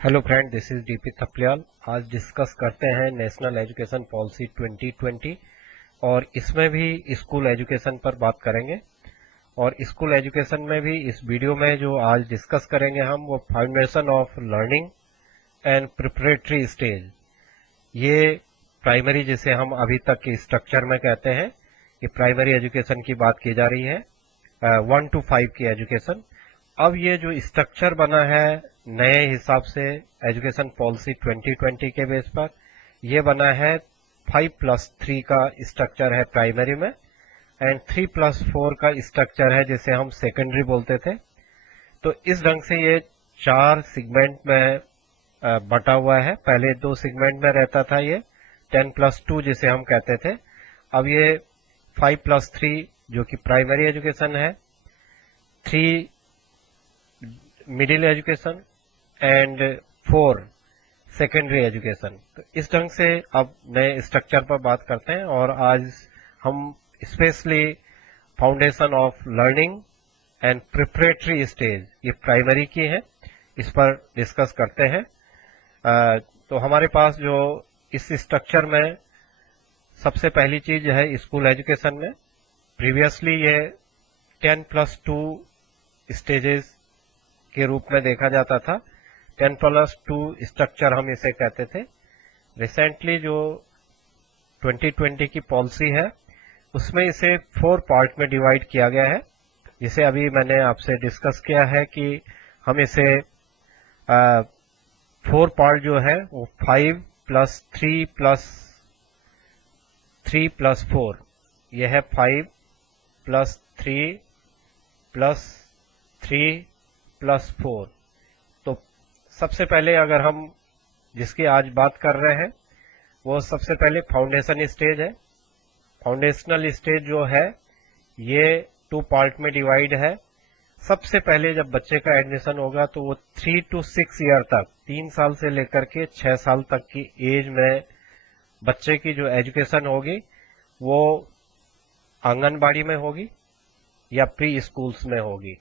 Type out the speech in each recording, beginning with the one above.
Hello friend, this is DP Thapliyal. आज discuss करते हैं नेशनल एजुकेशन पॉलिसी 2020 और इसमें भी स्कूल एजुकेशन पर बात करेंगे। और स्कूल एजुकेशन में भी इस वीडियो में जो आज डिस्कस करेंगे हम वो foundation of learning and preparatory stage. ये प्राइमरी जिसे हम अभी तक के स्ट्रक्चर में कहते हैं, ये प्राइमरी एजुकेशन की बात की जा रही है, 1 to 5 की एजुकेशन। अब ये जो स्ट्रक्चर बना है नए हिसाब से एजुकेशन पॉलिसी 2020 के बेस पर, ये बना है 5+3 का स्ट्रक्चर है प्राइमरी में, एंड 3+4 का स्ट्रक्चर है जिसे हम सेकेंडरी बोलते थे। तो इस ढंग से ये 4 सेगमेंट में बटा हुआ है। पहले 2 सेगमेंट में रहता था ये 10+2 जिसे हम कहते थे। अब ये 5+3 जो कि प्राइमरी एजुकेशन है, 3 middle education and 4 secondary education. तो इस ढंग से अब नए स्ट्रक्चर पर बात करते हैं और आज हम specially foundation of learning and preparatory stage, ये प्राइमरी की है, इस पर डिस्कस करते हैं। तो हमारे पास जो इस स्ट्रक्चर में सबसे पहली चीज है स्कूल एजुकेशन में, प्रीवियसली ये 10+2 स्टेजेस के रूप में देखा जाता था। 10+2 स्ट्रक्चर हम इसे कहते थे। रिसेंटली जो 2020 की पॉलिसी है उसमें इसे 4 पार्ट में डिवाइड किया गया है, जिसे अभी मैंने आपसे डिस्कस किया है कि हम इसे 4 पार्ट जो है वो 5+3+3+4, यह है 5+3+3+4। तो सबसे पहले अगर हम जिसकी आज बात कर रहे हैं वो सबसे पहले फाउंडेशन स्टेज है। फाउंडेशनल स्टेज जो है ये 2 पार्ट में डिवाइड है। सबसे पहले जब बच्चे का एडमिशन होगा तो वो 3 to 6 ईयर तक, 3 साल से लेकर के 6 साल तक की एज में बच्चे की जो एजुकेशन होगी वो आंगनबाड़ी में होगी या प्री स्कूल्स में होगी।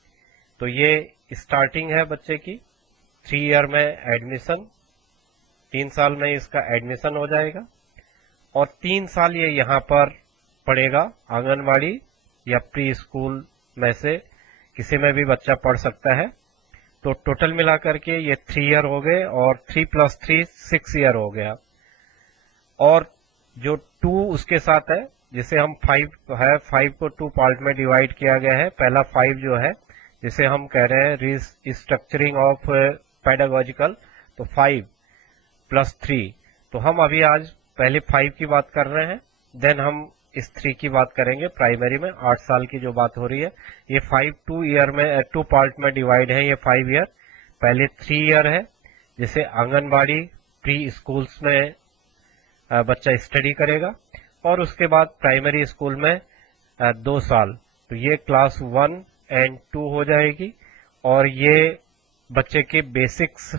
तो ये स्टार्टिंग है बच्चे की 3 ईयर में एडमिशन, 3 साल में इसका एडमिशन हो जाएगा और 3 साल ये यहाँ पर पढ़ेगा आंगनबाड़ी या प्री स्कूल में से किसी में भी बच्चा पढ़ सकता है। तो टोटल मिलाकर के ये 3 ईयर हो गए और 3+3 6 ईयर हो गया। और जो 2 उसके साथ है जिसे हम 5 है, 5 को 2 पार्ट में डिवाइड किया गया है। पहला 5 जो है जिसे हम कह रहे हैं रिस्ट्रक्चरिंग ऑफ पेडागोजिकल, तो 5+3। तो हम अभी आज पहले 5 की बात कर रहे हैं, देन हम इस 3 की बात करेंगे। प्राइमरी में 8 साल की जो बात हो रही है, ये 5 2 ईयर में 2 पार्ट में डिवाइड है। ये 5 ईयर, पहले 3 ईयर है जिसे आंगनबाड़ी प्री स्कूल्स में बच्चा स्टडी करेगा और उसके बाद प्राइमरी स्कूल में 2 साल, तो ये क्लास 1 एंड 2 हो जाएगी। और ये बच्चे के बेसिक्स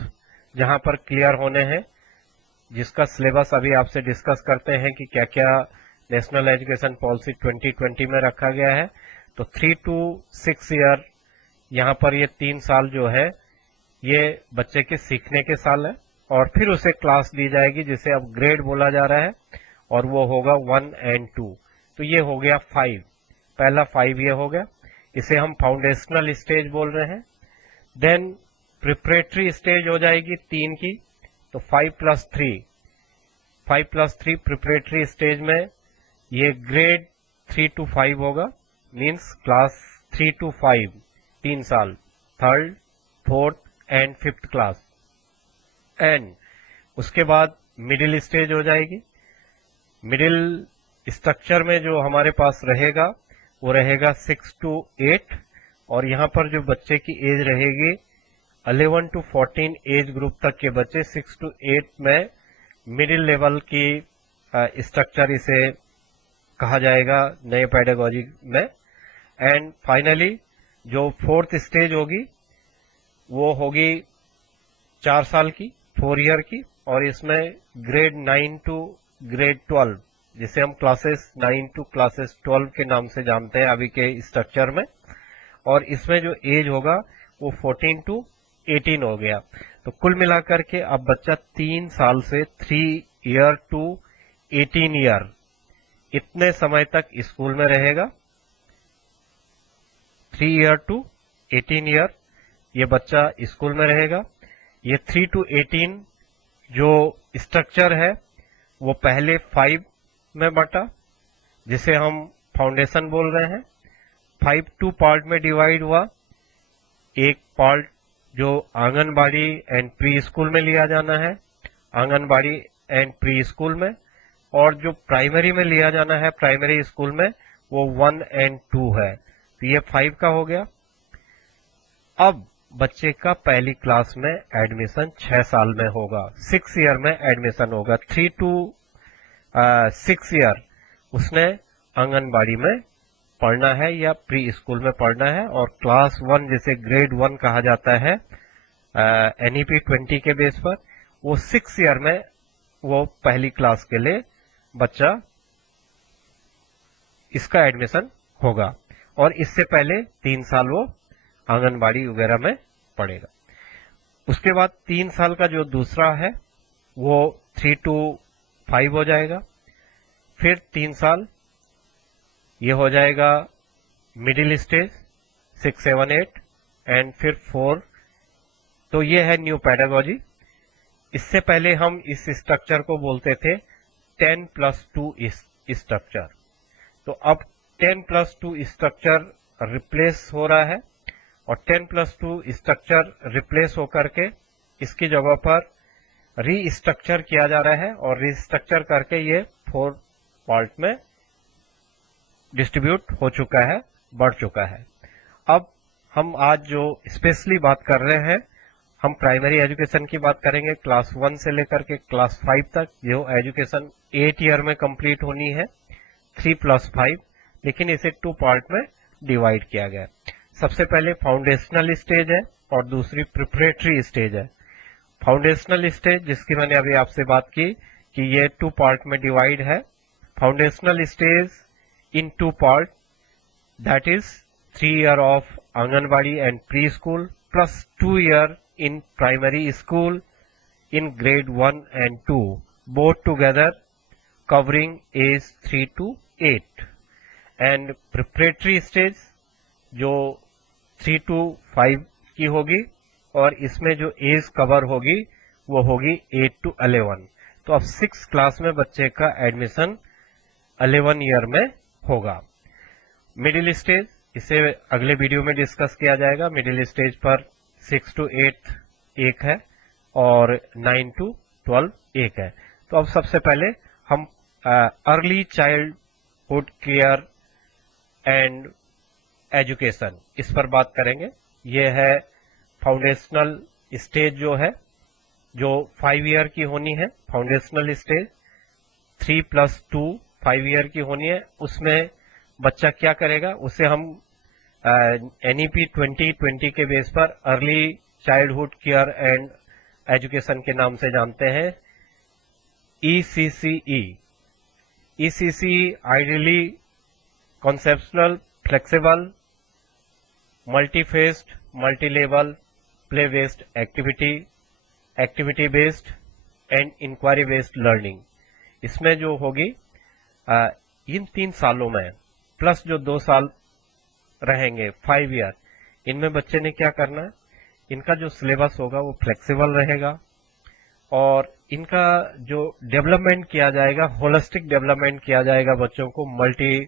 जहां पर क्लियर होने हैं, जिसका सिलेबस अभी आपसे डिस्कस करते हैं कि क्या क्या नेशनल एजुकेशन पॉलिसी 2020 में रखा गया है। तो 3 to 6 ईयर यहाँ पर ये 3 साल जो है ये बच्चे के सीखने के साल है और फिर उसे क्लास दी जाएगी जिसे अब ग्रेड बोला जा रहा है और वो होगा 1 and 2। तो ये हो गया 5, पहला 5 ये हो गया, इसे हम फाउंडेशनल स्टेज बोल रहे हैं। देन प्रिपरेटरी स्टेज हो जाएगी 3 की, तो 5+3 प्रिपरेटरी स्टेज में ये ग्रेड 3 to 5 होगा, मींस क्लास 3 to 5, 3 साल, 3rd, 4th and 5th class. And उसके बाद मिडिल स्टेज हो जाएगी। मिडिल स्ट्रक्चर में जो हमारे पास रहेगा वो रहेगा 6 to 8, और यहाँ पर जो बच्चे की एज रहेगी 11 to 14 एज ग्रुप तक के बच्चे, 6 to 8 में मिडिल लेवल की स्ट्रक्चर इसे कहा जाएगा नए पेडागोजी में। एंड फाइनली जो 4th स्टेज होगी वो होगी 4 साल की, 4 ईयर की, और इसमें ग्रेड 9 to ग्रेड 12, जिसे हम क्लासेस 9 to क्लासेस 12 के नाम से जानते हैं अभी के स्ट्रक्चर में। और इसमें जो एज होगा वो 14 to 18 हो गया। तो कुल मिलाकर के अब बच्चा 3 साल से 3 ईयर टू 18 ईयर इतने समय तक स्कूल में रहेगा। 3 ईयर टू 18 ईयर ये बच्चा स्कूल में रहेगा। ये 3 टू 18 जो स्ट्रक्चर है वो पहले 5 में बटा, जिसे हम फाउंडेशन बोल रहे हैं। 5 2 पार्ट में डिवाइड हुआ। एक पार्ट जो आंगनबाड़ी एंड प्री स्कूल में लिया जाना है, आंगनबाड़ी एंड प्री स्कूल में, और जो प्राइमरी में लिया जाना है प्राइमरी स्कूल में वो 1 एंड 2 है। तो ये 5 का हो गया। अब बच्चे का पहली क्लास में एडमिशन 6 साल में होगा, 6 ईयर में एडमिशन होगा। 3 टू 6 ईयर उसने आंगनबाड़ी में पढ़ना है या प्री स्कूल में पढ़ना है, और क्लास 1 जिसे ग्रेड 1 कहा जाता है NEP 20 के बेस पर, वो 6 ईयर में वो पहली क्लास के लिए बच्चा इसका एडमिशन होगा, और इससे पहले 3 साल वो आंगनबाड़ी वगैरह में पढ़ेगा। उसके बाद 3 साल का जो दूसरा है वो 3 टू 5 हो जाएगा। फिर 3 साल ये हो जाएगा मिडिल स्टेज 6 7 8 एंड फिर 4। तो ये है न्यू पेडागोजी। इससे पहले हम इस स्ट्रक्चर को बोलते थे 10+2 स्ट्रक्चर। तो अब 10+2 स्ट्रक्चर रिप्लेस हो रहा है, और 10+2 स्ट्रक्चर रिप्लेस होकर के इसकी जगह पर रीस्ट्रक्चर किया जा रहा है, और रीस्ट्रक्चर करके ये 4 पार्ट में डिस्ट्रीब्यूट हो चुका है, बढ़ चुका है। अब हम आज जो स्पेशली बात कर रहे हैं, हम प्राइमरी एजुकेशन की बात करेंगे क्लास 1 से लेकर के क्लास 5 तक, जो एजुकेशन 8 ईयर में कंप्लीट होनी है, 3+5, लेकिन इसे 2 पार्ट में डिवाइड किया गया है। सबसे पहले फाउंडेशनल स्टेज है और दूसरी प्रिपरेटरी स्टेज है। फाउंडेशनल स्टेज जिसकी मैंने अभी आपसे बात की कि ये 2 पार्ट में डिवाइड है। Foundational stage in 2 part, that is 3 year of anganwadi and pre school plus 2 year in primary school in grade 1 and 2, both together covering age 3 to 8. And preparatory stage जो 3 to 5 की होगी, और इसमें जो एज कवर होगी वो होगी 8 to 11। तो अब 6 क्लास में बच्चे का एडमिशन 11 ईयर में होगा। मिडिल स्टेज इसे अगले वीडियो में डिस्कस किया जाएगा। मिडिल स्टेज पर 6 to 8 एक है और 9 to 12 एक है। तो अब सबसे पहले हम early childhood care and education इस पर बात करेंगे। ये है फाउंडेशनल स्टेज जो है, जो 5 ईयर की होनी है। फाउंडेशनल स्टेज 3+2 5 ईयर की होनी है। उसमें बच्चा क्या करेगा, उसे हम NEP 2020 के बेस पर early childhood care and education के नाम से जानते हैं, ECCE। ECCE ideally conceptional, flexible, multifaceted, multilevel, play based activity, activity based and inquiry based learning. इसमें जो होगी इन 3 सालों में प्लस जो 2 साल रहेंगे 5 ईयर, इनमें बच्चे ने क्या करना है, इनका जो सिलेबस होगा वो फ्लेक्सिबल रहेगा, और इनका जो डेवलपमेंट किया जाएगा, होलिस्टिक डेवलपमेंट किया जाएगा। बच्चों को मल्टी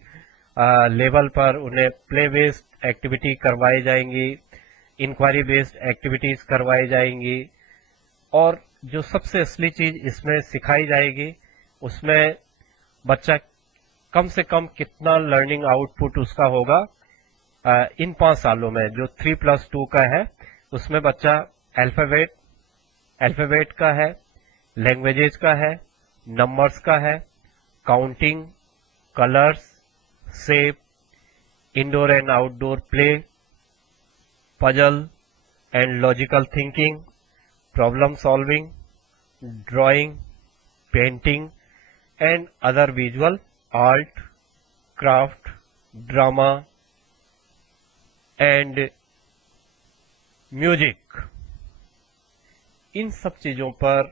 लेवल पर उन्हें प्ले बेस्ड एक्टिविटी करवाई जाएंगी, इंक्वायरी बेस्ड एक्टिविटीज करवाई जाएंगी, और जो सबसे असली चीज इसमें सिखाई जाएगी, उसमें बच्चा कम से कम कितना लर्निंग आउटपुट उसका होगा इन 5 सालों में। जो 3+2 का है उसमें बच्चा अल्फाबेट का है, लैंग्वेजेस का है, नंबर्स का है, counting, colours, shape, indoor and outdoor play, puzzle and logical thinking, problem solving, drawing, painting and other visual art, craft, drama and music. इन सब चीजों पर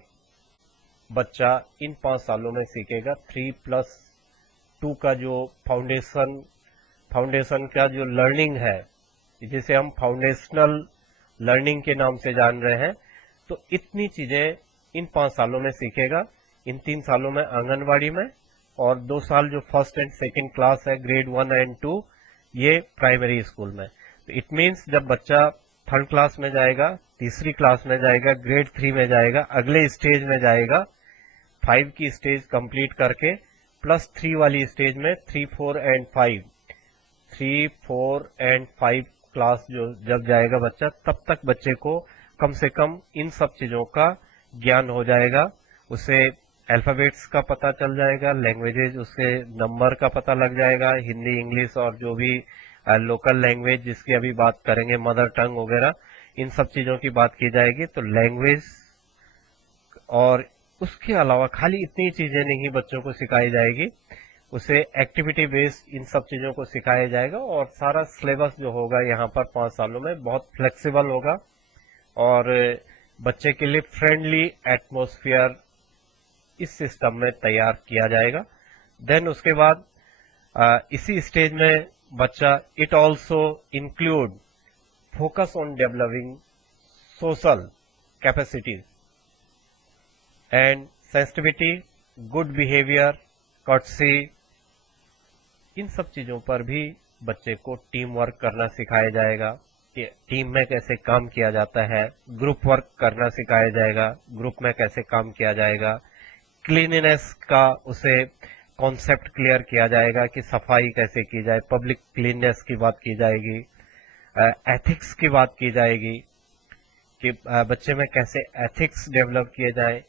बच्चा इन 5 सालों में सीखेगा। 3+2 का जो फाउंडेशन का जो लर्निंग है, जिसे हम फाउंडेशनल लर्निंग के नाम से जान रहे हैं, तो इतनी चीजें इन 5 सालों में सीखेगा। इन 3 सालों में आंगनवाड़ी में, और 2 साल जो फर्स्ट एंड सेकंड क्लास है, ग्रेड 1 एंड 2, ये प्राइमरी स्कूल में। तो इट मीन्स जब बच्चा थर्ड क्लास में जाएगा, तीसरी क्लास में जाएगा, ग्रेड 3 में जाएगा, अगले स्टेज में जाएगा, 5 की स्टेज कंप्लीट करके +3 वाली स्टेज में 3, 4 एंड 5, 3, 4 एंड 5 क्लास जो जब जाएगा बच्चा, तब तक बच्चे को कम से कम इन सब चीजों का ज्ञान हो जाएगा। उसे अल्फाबेट्स का पता चल जाएगा, लैंग्वेजेज, उसके नंबर का पता लग जाएगा, हिंदी, इंग्लिश और जो भी लोकल लैंग्वेज जिसकी अभी बात करेंगे, मदर टंग वगैरह, इन सब चीजों की बात की जाएगी। तो लैंग्वेज, और उसके अलावा खाली इतनी चीजें नहीं बच्चों को सिखाई जाएगी, उसे एक्टिविटी बेस्ड इन सब चीजों को सिखाया जाएगा। और सारा सिलेबस जो होगा यहाँ पर 5 सालों में बहुत फ्लेक्सिबल होगा, और बच्चे के लिए फ्रेंडली एटमॉस्फेयर इस सिस्टम में तैयार किया जाएगा। देन उसके बाद इसी स्टेज में बच्चा, it also include focus on developing social capacities and sensitivity, good behaviour, courtesy, इन सब चीजों पर भी बच्चे को टीम वर्क करना सिखाया जाएगा कि टीम में कैसे काम किया जाता है, ग्रुप वर्क करना सिखाया जाएगा, ग्रुप में कैसे काम किया जाएगा, क्लीनिनेस का उसे कॉन्सेप्ट क्लियर किया जाएगा कि सफाई कैसे की जाए, पब्लिक क्लीननेस की बात की जाएगी, एथिक्स की बात की जाएगी कि बच्चे में कैसे एथिक्स डेवलप किए जाए,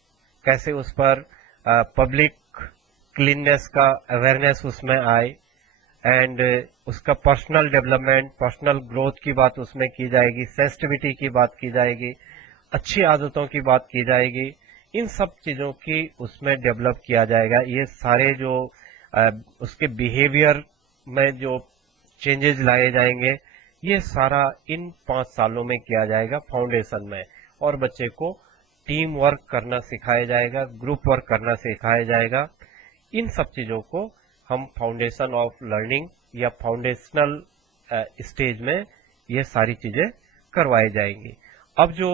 कैसे उस पर पब्लिक क्लीननेस का अवेयरनेस उसमें आए, एंड उसका पर्सनल डेवलपमेंट, पर्सनल ग्रोथ की बात उसमें की जाएगी, सेंसिटिविटी की बात की जाएगी, अच्छी आदतों की बात की जाएगी। इन सब चीजों की उसमें डेवलप किया जाएगा। ये सारे जो उसके बिहेवियर में जो चेंजेस लाए जाएंगे, ये सारा इन 5 सालों में किया जाएगा फाउंडेशन में। और बच्चे को टीम वर्क करना सिखाया जाएगा, ग्रुप वर्क करना सिखाया जाएगा। इन सब चीजों को हम फाउंडेशन ऑफ लर्निंग या फाउंडेशनल स्टेज में ये सारी चीजें करवाई जाएंगी। अब जो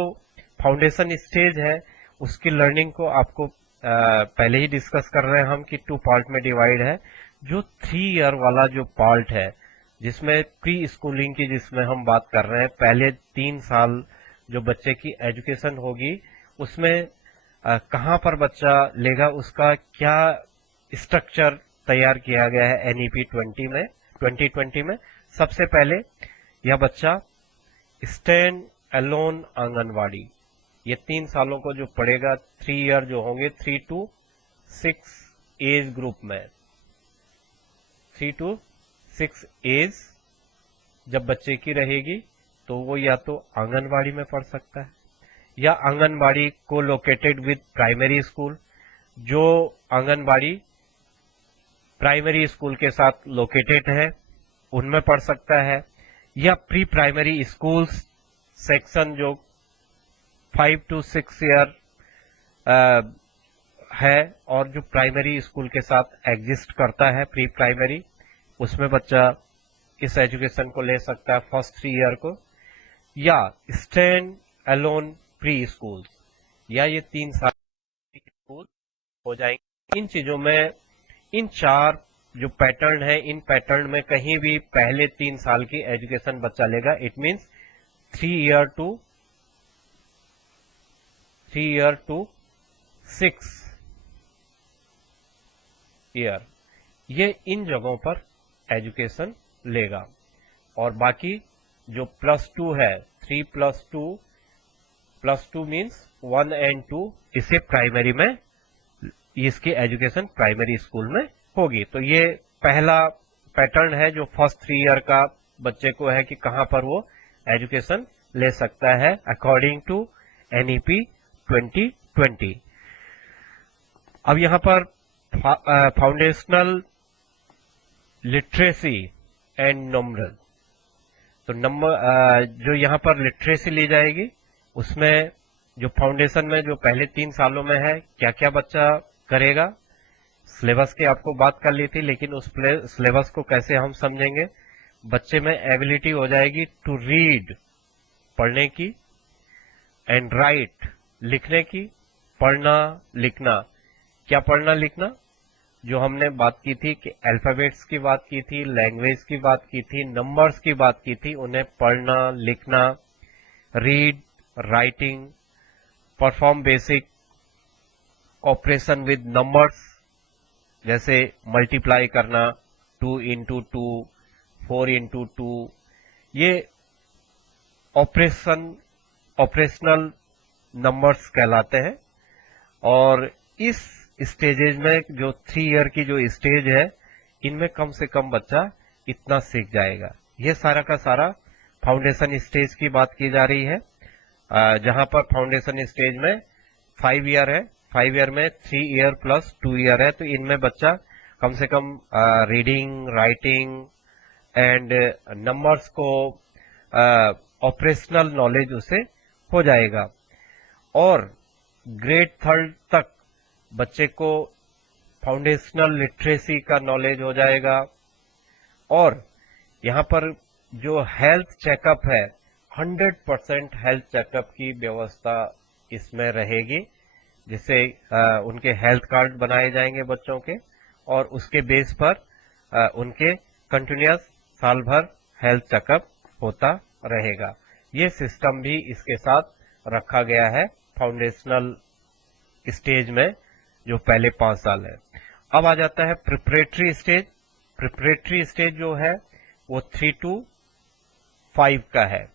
फाउंडेशन स्टेज है, उसकी लर्निंग को आपको पहले ही डिस्कस कर रहे हैं हम कि 2 पार्ट में डिवाइड है। जो 3 ईयर वाला जो पार्ट है, जिसमें प्री स्कूलिंग की जिसमें हम बात कर रहे हैं, पहले 3 साल जो बच्चे की एजुकेशन होगी, उसमें कहाँ पर बच्चा लेगा, उसका क्या स्ट्रक्चर तैयार किया गया है एनईपी 2020 में। सबसे पहले यह बच्चा स्टैंड अलोन आंगनवाड़ी, ये 3 सालों को जो पढ़ेगा, 3 ईयर जो होंगे, 3 to 6 एज ग्रुप में, 3 to 6 एज जब बच्चे की रहेगी, तो वो या तो आंगनवाड़ी में पढ़ सकता है या आंगनवाड़ी को लोकेटेड विद प्राइमरी स्कूल, जो आंगनवाड़ी प्राइमरी स्कूल के साथ लोकेटेड है उनमें पढ़ सकता है, या प्री प्राइमरी स्कूल्स सेक्शन जो 5 to 6 ईयर है और जो प्राइमरी स्कूल के साथ एग्जिस्ट करता है, प्री प्राइमरी, उसमें बच्चा इस एजुकेशन को ले सकता है फर्स्ट 3 ईयर को, या स्टैंड अलोन प्री स्कूल्स, या ये 3 साल स्कूल हो जाएंगे। इन चीजों में, इन 4 जो पैटर्न है, इन पैटर्न में कहीं भी पहले 3 साल की एजुकेशन बच्चा लेगा। It means 3 year to 6 year, ये इन जगहों पर एजुकेशन लेगा। और बाकी जो +2 है, 3 +2 मीन्स 1 and 2, इसे प्राइमरी में, इसकी एजुकेशन प्राइमरी स्कूल में होगी। तो ये पहला पैटर्न है जो फर्स्ट 3 ईयर का बच्चे को है कि कहां पर वो एजुकेशन ले सकता है अकॉर्डिंग टू एनईपी 2020। अब यहां पर फाउंडेशनल लिटरेसी एंड नंबर, तो नंबर जो यहां पर लिटरेसी ली जाएगी, उसमें जो फाउंडेशन में जो पहले 3 सालों में है क्या क्या बच्चा करेगा, सिलेबस की आपको बात कर ली थी, लेकिन उस सिलेबस को कैसे हम समझेंगे। बच्चे में एबिलिटी हो जाएगी टू रीड, पढ़ने की, एंड राइट, लिखने की, पढ़ना लिखना। क्या पढ़ना लिखना, जो हमने बात की थी कि अल्फाबेट्स की बात की थी, लैंग्वेज की बात की थी, नंबर्स की बात की थी, उन्हें पढ़ना लिखना, read, writing, perform basic operation with numbers, जैसे मल्टीप्लाई करना, 2 into 2, 4 into 2, ये ऑपरेशनल नंबर्स कहलाते हैं। और इस स्टेजेज में जो 3 ईयर की जो स्टेज है, इनमें कम से कम बच्चा इतना सीख जाएगा। ये सारा का सारा फाउंडेशन स्टेज की बात की जा रही है, जहां पर फाउंडेशन स्टेज में 5 ईयर है, 5 ईयर में 3 ईयर प्लस 2 ईयर है। तो इनमें बच्चा कम से कम रीडिंग, राइटिंग एंड नंबर्स को ऑपरेशनल नॉलेज उसे हो जाएगा। और ग्रेड 3 तक बच्चे को फाउंडेशनल लिटरेसी का नॉलेज हो जाएगा। और यहाँ पर जो हेल्थ चेकअप है, 100% हेल्थ चेकअप की व्यवस्था इसमें रहेगी, जिससे उनके हेल्थ कार्ड बनाए जाएंगे बच्चों के, और उसके बेस पर उनके कंटिन्यूअस साल भर हेल्थ चेकअप होता रहेगा। ये सिस्टम भी इसके साथ रखा गया है फाउंडेशनल स्टेज में, जो पहले 5 साल है। अब आ जाता है प्रिपरेटरी स्टेज। प्रिपरेटरी स्टेज जो है वो 3 to 5 का है।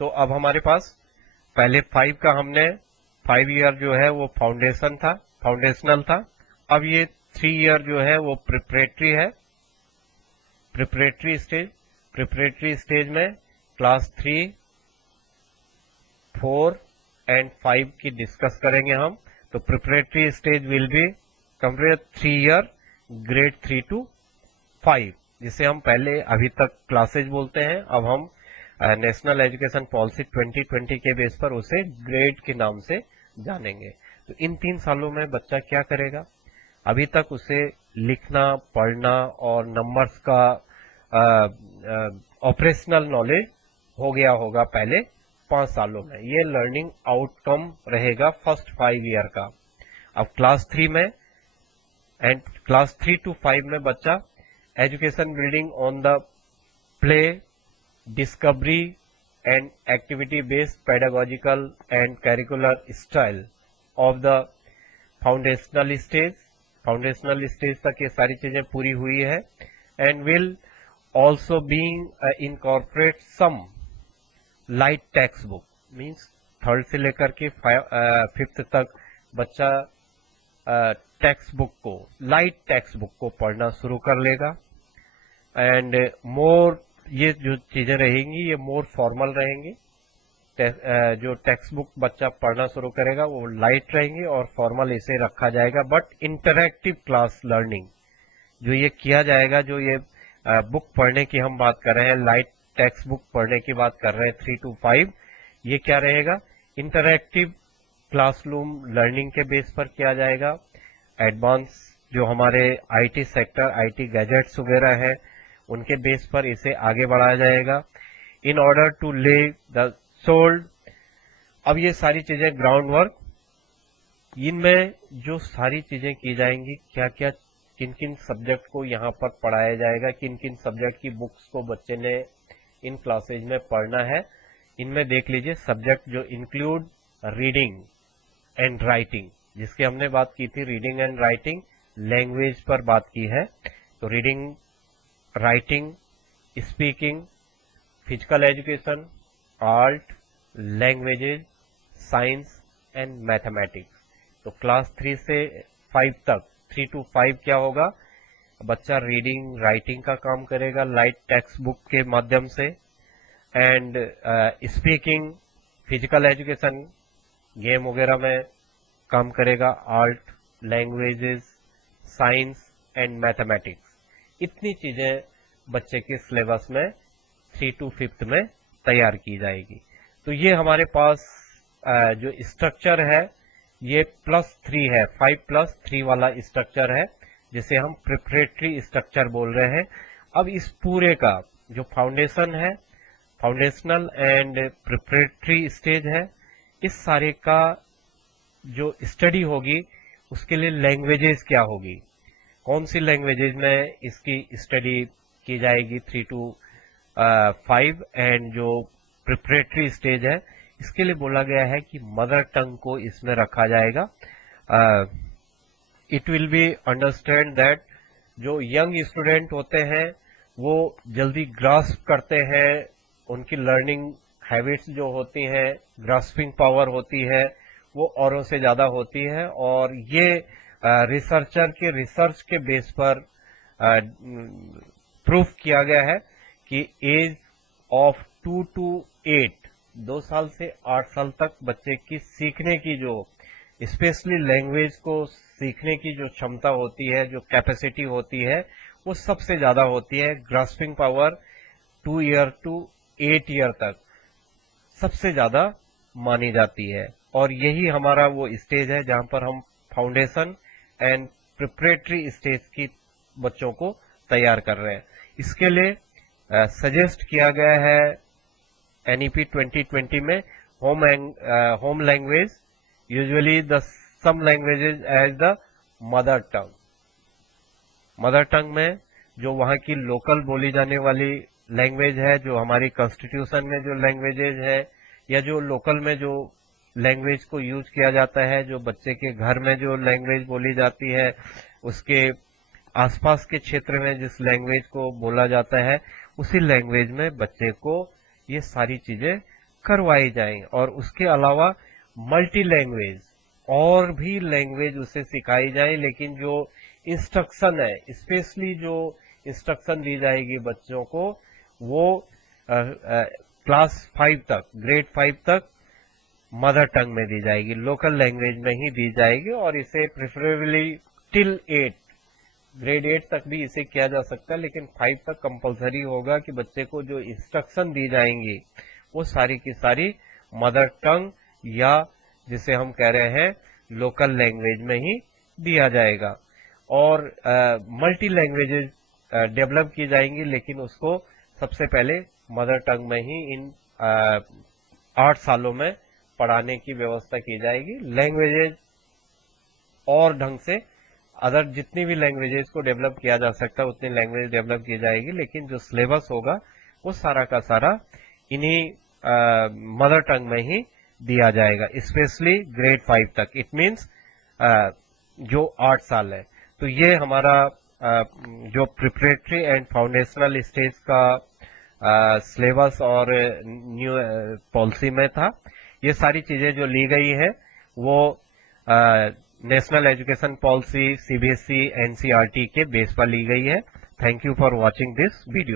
तो अब हमारे पास पहले 5 का हमने 5 ईयर जो है वो फाउंडेशनल था। अब ये 3 ईयर जो है वो प्रिपरेटरी है। प्रिपरेटरी स्टेज में क्लास 3, 4 एंड 5 की डिस्कस करेंगे हम। तो preparatory stage will be complete 3 year, grade 3 to 5, जिसे हम पहले अभी तक क्लासेज बोलते हैं। अब हम नेशनल एजुकेशन पॉलिसी 2020 के बेस पर उसे ग्रेड के नाम से जानेंगे। तो इन 3 सालों में बच्चा क्या करेगा, अभी तक उसे लिखना, पढ़ना और नंबर्स का ऑपरेशनल नॉलेज हो गया होगा पहले 5 सालों में। ये लर्निंग आउटकम रहेगा फर्स्ट 5 ईयर का। अब क्लास 3 में एंड क्लास 3 to 5 में बच्चा education building on the play, discovery and activity based pedagogical and curricular style of the foundational stage तक ये सारी चीजें पूरी हुई है। And will also being incorporate some light textbook, means 3rd से लेकर के 5th तक बच्चा लाइट टेक्स्ट बुक को पढ़ना शुरू कर लेगा। एंड मोर, ये जो चीजें रहेंगी ये मोर फॉर्मल रहेंगी। जो टेक्स्ट बुक बच्चा पढ़ना शुरू करेगा वो लाइट रहेंगी और फॉर्मल इसे रखा जाएगा। बट इंटरैक्टिव क्लास लर्निंग जो ये किया जाएगा, जो ये बुक पढ़ने की हम बात कर रहे हैं, लाइट टेक्स्ट बुक पढ़ने की बात कर रहे हैं 3 to 5, ये क्या रहेगा, इंटरैक्टिव क्लासरूम लर्निंग के बेस पर किया जाएगा। एडवांस जो हमारे आईटी सेक्टर, आईटी गैजेट्स वगैरह है, उनके बेस पर इसे आगे बढ़ाया जाएगा। इन ऑर्डर टू ले द सोल्ड, अब ये सारी चीजें ग्राउंड वर्क, इनमें जो सारी चीजें की जाएंगी, क्या क्या किन किन सब्जेक्ट को यहाँ पर पढ़ाया जाएगा, किन किन सब्जेक्ट की बुक्स को बच्चे ने इन क्लासेज में पढ़ना है, इनमें देख लीजिए। सब्जेक्ट जो इंक्लूड रीडिंग एंड राइटिंग, जिसकी हमने बात की थी, रीडिंग एंड राइटिंग, लैंग्वेज पर बात की है। तो reading, writing, speaking, physical education, art, languages, science and mathematics. तो क्लास 3 से 5 तक, 3 to 5 क्या होगा, बच्चा रीडिंग, राइटिंग का काम करेगा लाइट टेक्स्ट बुक के माध्यम से। And speaking, physical education, game वगैरह में काम करेगा, art, languages, science and mathematics. इतनी चीजें बच्चे के सिलेबस में 3 to 5 में तैयार की जाएगी। तो ये हमारे पास जो स्ट्रक्चर है ये +3 है, 5+3 वाला स्ट्रक्चर है, जिसे हम प्रिपरेटरी स्ट्रक्चर बोल रहे हैं। अब इस पूरे का जो फाउंडेशन है, फाउंडेशनल एंड प्रिपरेटरी स्टेज है, इस सारे का जो स्टडी होगी उसके लिए लैंग्वेजेस क्या होगी, कौन सी लैंग्वेजेस में इसकी स्टडी की जाएगी 3 to 5, एंड जो प्रिपरेटरी स्टेज है इसके लिए बोला गया है कि मदर टंग को इसमें रखा जाएगा। It will be understand that जो यंग स्टूडेंट होते हैं वो जल्दी ग्रास्प करते हैं, उनकी लर्निंग हैबिट्स जो होती हैं, ग्रास्पिंग पावर होती है, वो औरों से ज्यादा होती है। और ये रिसर्चर के रिसर्च के बेस पर प्रूफ किया गया है कि एज ऑफ 2 to 8, 2 साल से 8 साल तक बच्चे की सीखने की जो, स्पेशली लैंग्वेज को सीखने की जो क्षमता होती है, जो कैपेसिटी होती है, वो सबसे ज्यादा होती है। Grasping power 2 year to 8 year तक सबसे ज्यादा मानी जाती है। और यही हमारा वो स्टेज है जहां पर हम फाउंडेशन एंड प्रिपरेटरी स्टेज की बच्चों को तैयार कर रहे हैं। इसके लिए सजेस्ट किया गया है एनईपी 2020 में home language, usually the some languages as the mother tongue. Mother tongue में जो वहां की लोकल बोली जाने वाली लैंग्वेज है, जो हमारी कॉन्स्टिट्यूशन में जो लैंग्वेजेज है, या जो लोकल में जो लैंग्वेज को यूज किया जाता है, जो बच्चे के घर में जो लैंग्वेज बोली जाती है, उसके आसपास के क्षेत्र में जिस लैंग्वेज को बोला जाता है, उसी लैंग्वेज में बच्चे को ये सारी चीजें करवाई जाएं। और उसके अलावा मल्टी लैंग्वेज, और भी लैंग्वेज उसे सिखाई जाए, लेकिन जो इंस्ट्रक्शन है, स्पेशली जो इंस्ट्रक्शन दी जाएगी बच्चों को, वो क्लास 5 तक, ग्रेड 5 तक मदर टंग में दी जाएगी, लोकल लैंग्वेज में ही दी जाएगी। और इसे प्रेफरेबली टिल 8, ग्रेड 8 तक भी इसे किया जा सकता है, लेकिन 5 तक कंपलसरी होगा कि बच्चे को जो इंस्ट्रक्शन दी जाएंगी वो सारी की सारी मदर टंग, या जिसे हम कह रहे हैं लोकल लैंग्वेज में ही दिया जाएगा। और मल्टी लैंग्वेजेस डेवलप की जाएंगी, लेकिन उसको सबसे पहले मदर टंग में ही इन 8 सालों में पढ़ाने की व्यवस्था की जाएगी। लैंग्वेजेज और ढंग से अदर जितनी भी लैंग्वेजेस को डेवलप किया जा सकता है उतनी लैंग्वेज डेवलप की जाएगी, लेकिन जो सिलेबस होगा वो सारा का सारा इन्हीं मदर टंग में ही दिया जाएगा, स्पेशली ग्रेड 5 तक। इट मींस जो 8 साल है। तो ये हमारा जो प्रिपरेटरी एंड फाउंडेशनल स्टेज का सिलेबस और न्यू पॉलिसी में था। ये सारी चीजें जो ली गई है वो national education policy, CBSE, NCERT के बेस पर ली गई है। Thank you for watching this video.